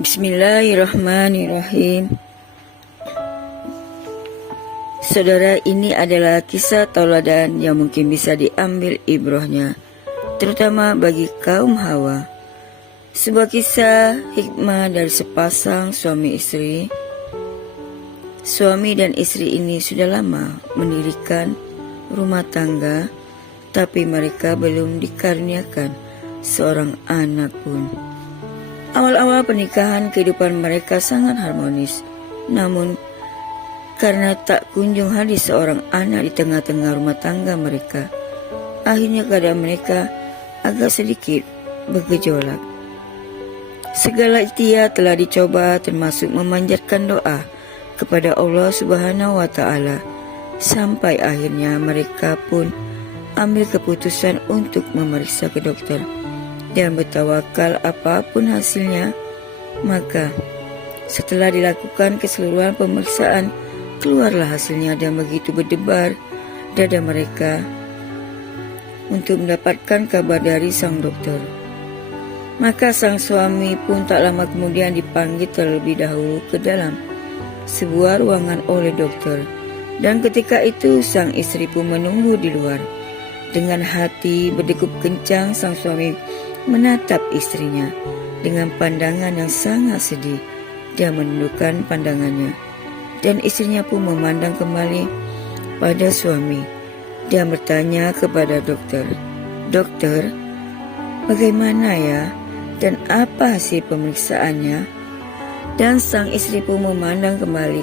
Bismillahirrahmanirrahim. Saudara, ini adalah kisah tauladan yang mungkin bisa diambil ibrahnya, terutama bagi kaum Hawa. Sebuah kisah hikmah dari sepasang suami istri. Suami dan istri ini sudah lama mendirikan rumah tangga, tapi mereka belum dikaruniakan seorang anak pun. Awal-awal pernikahan kehidupan mereka sangat harmonis, namun karena tak kunjung hadir seorang anak di tengah-tengah rumah tangga mereka, akhirnya keadaan mereka agak sedikit bergejolak. Segala ikhtiar telah dicoba, termasuk memanjatkan doa kepada Allah Subhanahu wa Ta'ala, sampai akhirnya mereka pun ambil keputusan untuk memeriksa ke dokter dan bertawakal apapun hasilnya. Maka setelah dilakukan keseluruhan pemeriksaan, keluarlah hasilnya dan begitu berdebar dada mereka untuk mendapatkan kabar dari sang dokter. Maka sang suami pun tak lama kemudian dipanggil terlebih dahulu ke dalam sebuah ruangan oleh dokter, dan ketika itu sang istri pun menunggu di luar. Dengan hati berdegup kencang, sang suami menatap istrinya dengan pandangan yang sangat sedih. Dia menundukkan pandangannya, dan istrinya pun memandang kembali pada suami. Dia bertanya kepada dokter, "Dokter, bagaimana ya? Dan apa hasil pemeriksaannya?" Dan sang istri pun memandang kembali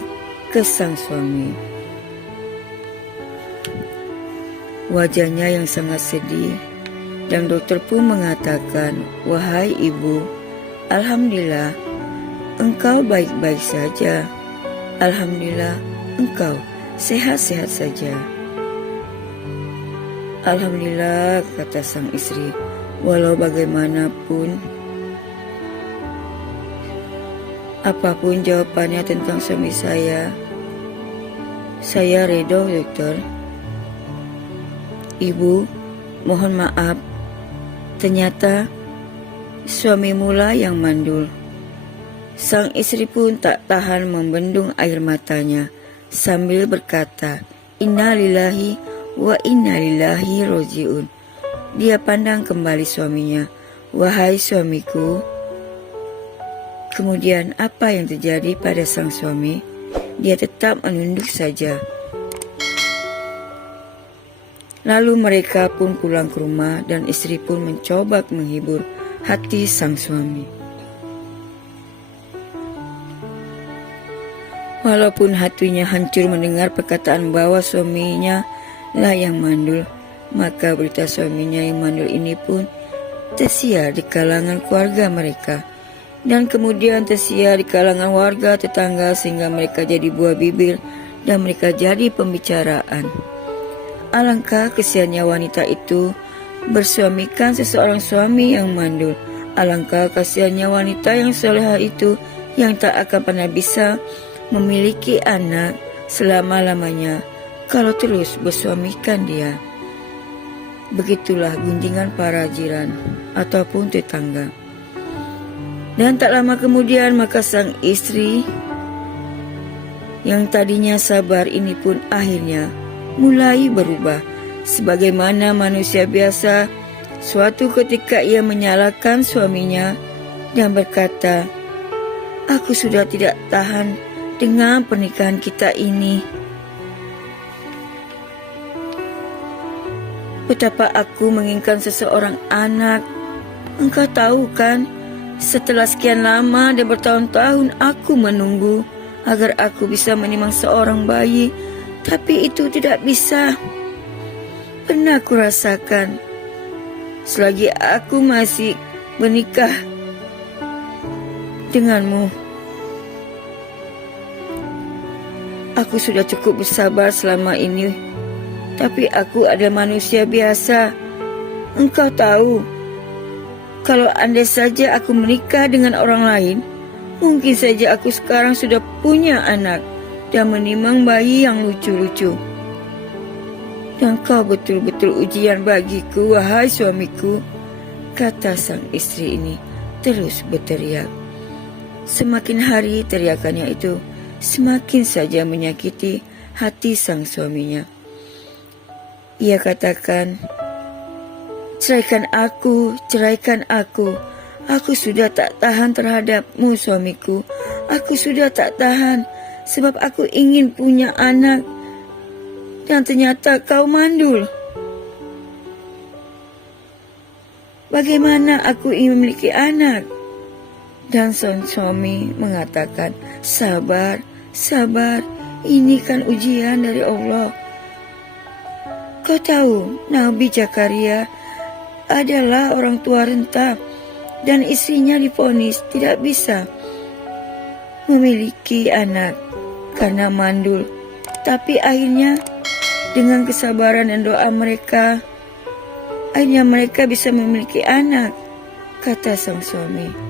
ke sang suami. Wajahnya yang sangat sedih, dan dokter pun mengatakan, "Wahai ibu, alhamdulillah engkau baik-baik saja. Alhamdulillah engkau sehat-sehat saja." "Alhamdulillah," kata sang istri, "walau bagaimanapun, apapun jawabannya tentang suami saya redha, dokter." "Ibu, mohon maaf, ternyata suamimulah yang mandul." Sang istri pun tak tahan membendung air matanya sambil berkata, "Inna lillahi wa inna ilaihi rajiun." Dia pandang kembali suaminya, "Wahai suamiku." Kemudian apa yang terjadi pada sang suami? Dia tetap menunduk saja. Lalu mereka pun pulang ke rumah, dan istri pun mencoba menghibur hati sang suami. Walaupun hatinya hancur mendengar perkataan bahwa suaminya lah yang mandul, maka berita suaminya yang mandul ini pun tersiar di kalangan keluarga mereka, dan kemudian tersiar di kalangan warga tetangga, sehingga mereka jadi buah bibir dan mereka jadi pembicaraan. Alangkah kesiannya wanita itu bersuamikan seseorang suami yang mandul. Alangkah kasihannya wanita yang soleha itu yang tak akan pernah bisa memiliki anak selama-lamanya kalau terus bersuamikan dia. Begitulah gunjingan para jiran ataupun tetangga. Dan tak lama kemudian maka sang istri yang tadinya sabar ini pun akhirnya mulai berubah. Sebagaimana manusia biasa, suatu ketika ia menyalahkan suaminya dan berkata, "Aku sudah tidak tahan dengan pernikahan kita ini. Betapa aku menginginkan seseorang anak. Engkau tahu kan, setelah sekian lama dan bertahun-tahun aku menunggu agar aku bisa menimang seorang bayi, tapi itu tidak bisa. Pernah aku rasakan, selagi aku masih menikah denganmu, aku sudah cukup bersabar selama ini. Tapi aku adalah manusia biasa. Engkau tahu, kalau andai saja aku menikah dengan orang lain, mungkin saja aku sekarang sudah punya anak dan menimang bayi yang lucu-lucu. Dan kau betul-betul ujian bagiku, wahai suamiku," kata sang istri ini terus berteriak. Semakin hari teriakannya itu semakin saja menyakiti hati sang suaminya. Ia katakan, ceraikan aku, aku sudah tak tahan terhadapmu suamiku, aku sudah tak tahan sebab aku ingin punya anak dan ternyata kau mandul. Bagaimana aku ingin memiliki anak? Dan sang suami mengatakan, sabar, ini kan ujian dari Allah. Kau tahu, Nabi Zakaria adalah orang tua renta dan istrinya divonis tidak bisa memiliki anak karena mandul. Tapi akhirnya dengan kesabaran dan doa mereka, akhirnya mereka bisa memiliki anak, kata sang suami.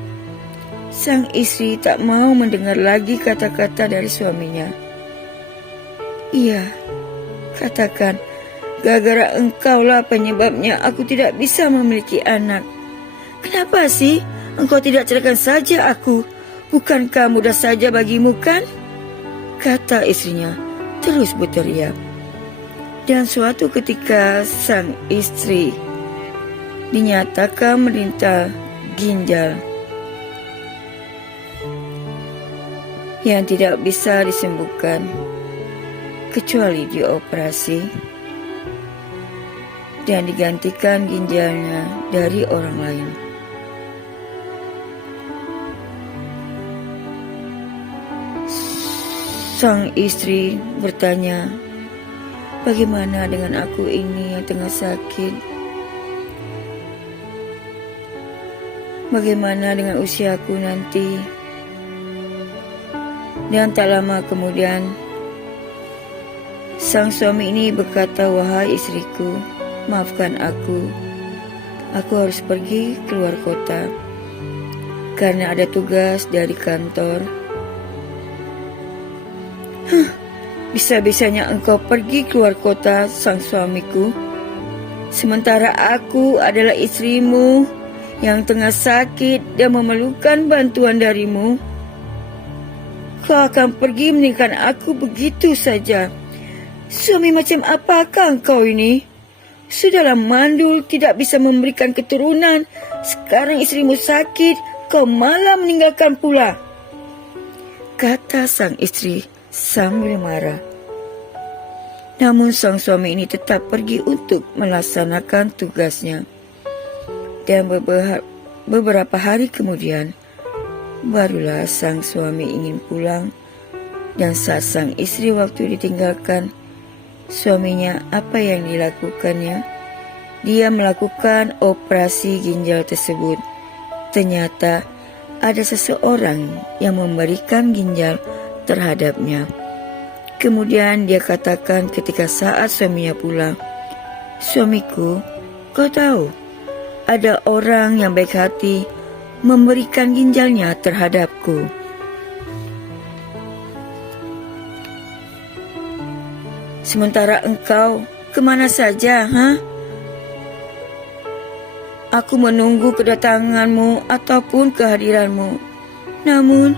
Sang istri tak mau mendengar lagi kata-kata dari suaminya. Iya, katakan, gara-gara engkaulah penyebabnya aku tidak bisa memiliki anak. Kenapa sih engkau tidak ceraikan saja aku? Bukankah mudah saja bagimu kan? Kata istrinya terus berteriak. Dan suatu ketika sang istri dinyatakan menderita ginjal yang tidak bisa disembuhkan kecuali dioperasi dan digantikan ginjalnya dari orang lain. Sang istri bertanya, bagaimana dengan aku ini yang tengah sakit? Bagaimana dengan usiaku nanti? Dan tak lama kemudian, sang suami ini berkata, wahai istriku, maafkan aku harus pergi keluar kota karena ada tugas dari kantor. Bisa-bisanya engkau pergi keluar kota, sang suamiku, sementara aku adalah istrimu yang tengah sakit dan memerlukan bantuan darimu. Kau akan pergi meninggalkan aku begitu saja. Suami macam apakah engkau ini? Sudahlah mandul, tidak bisa memberikan keturunan. Sekarang istrimu sakit, kau malah meninggalkan pula, kata sang istri sambil marah. Namun sang suami ini tetap pergi untuk melaksanakan tugasnya. Dan beberapa hari kemudian, barulah sang suami ingin pulang. Dan saat sang istri waktu ditinggalkan suaminya, apa yang dilakukannya? Dia melakukan operasi ginjal tersebut. Ternyata ada seseorang yang memberikan ginjal terhadapnya. Kemudian dia katakan ketika saat suaminya pulang, suamiku, kau tahu, ada orang yang baik hati memberikan ginjalnya terhadapku. Sementara engkau kemana saja, Aku menunggu kedatanganmu ataupun kehadiranmu. Namun,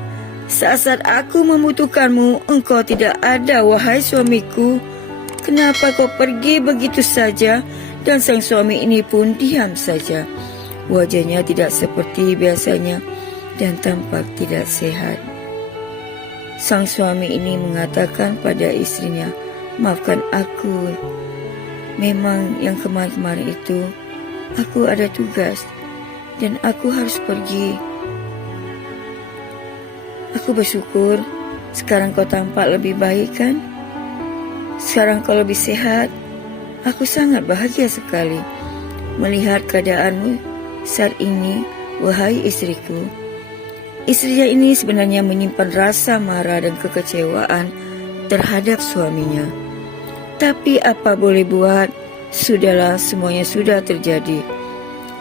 saat-saat aku membutuhkanmu, engkau tidak ada, wahai suamiku. Kenapa kau pergi begitu saja? Dan sang suami ini pun diam saja. Wajahnya tidak seperti biasanya dan tampak tidak sehat. Sang suami ini mengatakan pada istrinya, maafkan aku. Memang yang kemarin-kemarin itu aku ada tugas dan aku harus pergi. Aku bersyukur sekarang kau tampak lebih baik kan? Sekarang kau lebih sehat. Aku sangat bahagia sekali melihat keadaanmu saat ini, wahai istriku. Istrinya ini sebenarnya menyimpan rasa marah dan kekecewaan terhadap suaminya. Tapi apa boleh buat, sudahlah, semuanya sudah terjadi.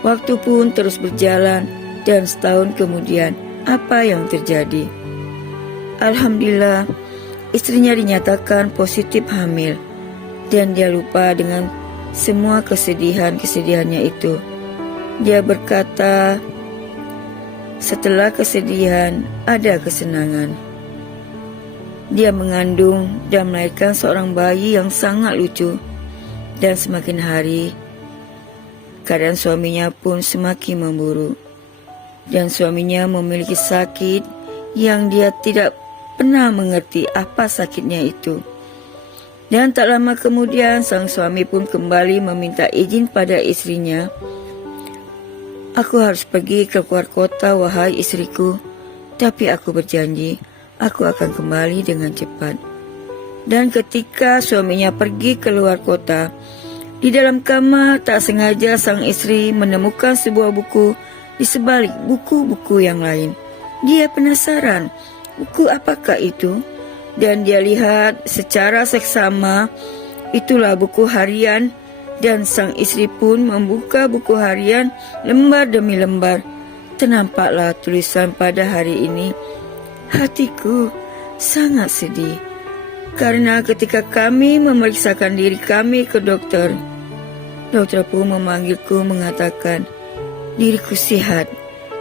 Waktu pun terus berjalan dan setahun kemudian apa yang terjadi? Alhamdulillah, istrinya dinyatakan positif hamil dan dia lupa dengan semua kesedihannya itu. Dia berkata, Setelah kesedihan, ada kesenangan. Dia mengandung dan melahirkan seorang bayi yang sangat lucu. Dan semakin hari, keadaan suaminya pun semakin memburuk. Dan suaminya memiliki sakit yang dia tidak pernah mengerti apa sakitnya itu. Dan tak lama kemudian sang suami pun kembali meminta izin pada istrinya. Aku harus pergi ke luar kota, wahai istriku. Tapi aku berjanji, aku akan kembali dengan cepat. Dan ketika suaminya pergi ke luar kota, di dalam kamar tak sengaja sang istri menemukan sebuah buku di sebalik buku-buku yang lain. Dia penasaran, buku apakah itu? Dan dia lihat secara seksama, itulah buku harian. Dan sang istri pun membuka buku harian lembar demi lembar. Ternampaklah tulisan pada hari ini. Hatiku sangat sedih. Karena ketika kami memeriksakan diri kami ke dokter, dokter pun memanggilku mengatakan, diriku sehat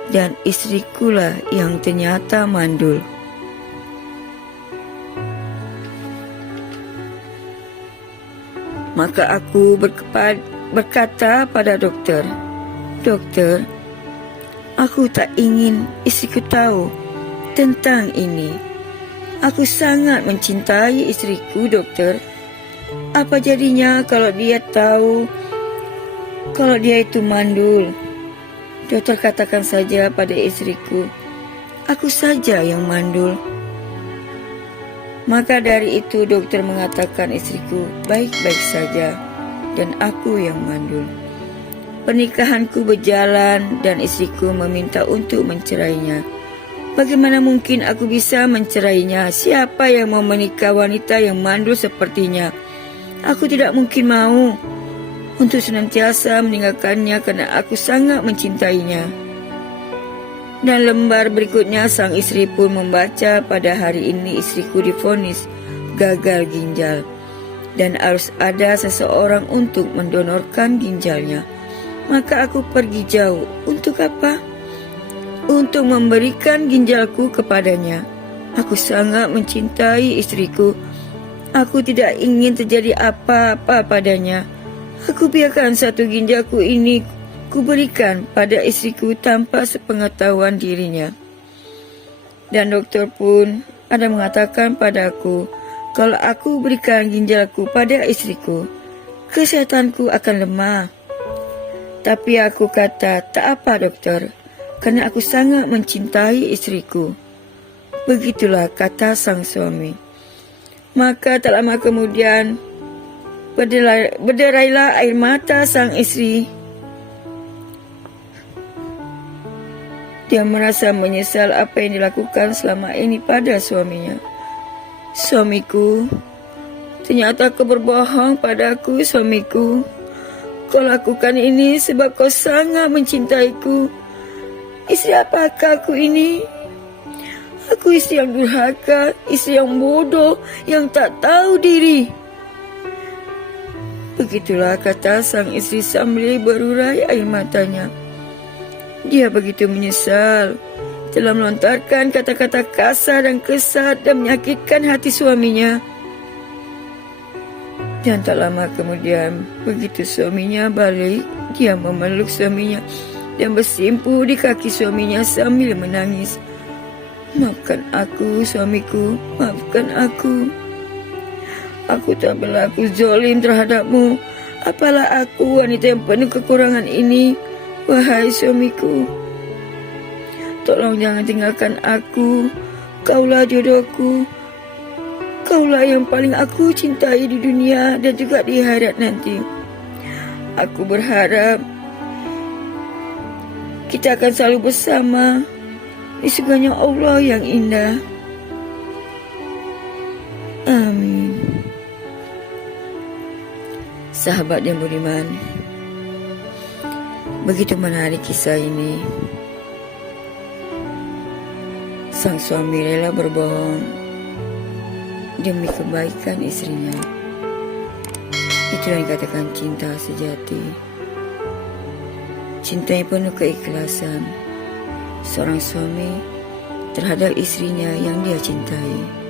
dan istrikulah yang ternyata mandul. Maka aku berkata pada dokter, "Dokter, aku tak ingin istriku tahu tentang ini. Aku sangat mencintai istriku, dokter. Apa jadinya kalau dia tahu kalau dia itu mandul?" Dokter katakan saja pada istriku, "Aku saja yang mandul." Maka dari itu dokter mengatakan istriku baik-baik saja dan aku yang mandul. Pernikahanku berjalan dan istriku meminta untuk mencerainya. Bagaimana mungkin aku bisa mencerainya? Siapa yang mau menikah wanita yang mandul sepertinya? Aku tidak mungkin mau untuk senantiasa meninggalkannya karena aku sangat mencintainya. Dan lembar berikutnya sang istri pun membaca, pada hari ini istriku divonis gagal ginjal dan harus ada seseorang untuk mendonorkan ginjalnya. Maka aku pergi jauh. Untuk apa? Untuk memberikan ginjalku kepadanya. Aku sangat mencintai istriku. Aku tidak ingin terjadi apa-apa padanya. Aku biarkan satu ginjalku ini kuberikan pada istriku tanpa sepengetahuan dirinya. Dan dokter pun ada mengatakan padaku, kalau aku berikan ginjalku pada istriku, kesehatanku akan lemah. Tapi aku kata, tak apa dokter, karena aku sangat mencintai istriku. Begitulah kata sang suami. Maka tak lama kemudian, berderailah air mata sang istri. Dia merasa menyesal apa yang dilakukan selama ini pada suaminya. Suamiku, ternyata kau berbohong padaku, suamiku. Kau lakukan ini sebab kau sangat mencintaiku. Istri apakah aku ini? Aku istri yang durhaka, istri yang bodoh, yang tak tahu diri. Begitulah kata sang istri sambil berurai air matanya. Dia begitu menyesal telah melontarkan kata-kata kasar dan kesat dan menyakitkan hati suaminya. Dan tak lama kemudian, begitu suaminya balik, dia memeluk suaminya dan bersimpuh di kaki suaminya sambil menangis. Maafkan aku, suamiku, maafkan aku. Aku tak berlaku zalim terhadapmu. Apalah aku wanita yang penuh kekurangan ini. Wahai suamiku, tolong jangan tinggalkan aku. Kaulah jodohku. Kaulah yang paling aku cintai di dunia dan juga di akhirat nanti. Aku berharap kita akan selalu bersama di surganya Allah yang indah. Amin. Sahabat yang budiman, begitu menarik kisah ini. Sang suami rela berbohong demi kebaikan istrinya. Itulah yang dikatakan cinta sejati. Cinta yang penuh keikhlasan. seorang suami terhadap istrinya yang dia cintai.